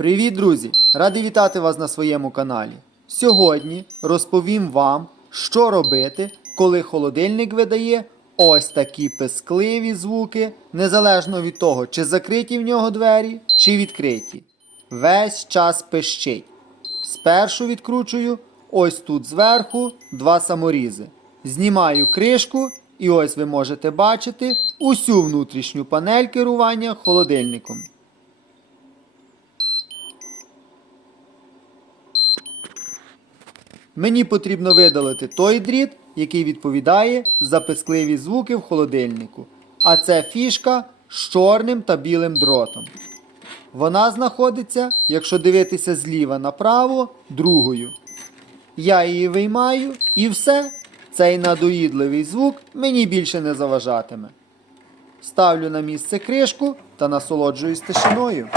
Привіт, друзі! Радий вітати вас на своєму каналі. Сьогодні розповім вам, що робити, коли холодильник видає ось такі пискливі звуки, незалежно від того, чи закриті в нього двері, чи відкриті. Весь час пищить. Спершу відкручую ось тут зверху два саморізи. Знімаю кришку, і ось ви можете бачити усю внутрішню панель керування холодильником. Мені потрібно видалити той дріт, який відповідає за пискливі звуки в холодильнику. А це фішка з чорним та білим дротом. Вона знаходиться, якщо дивитися зліва направо, другою. Я її виймаю і все. Цей надоїдливий звук мені більше не заважатиме. Ставлю на місце кришку та насолоджуюсь тишиною.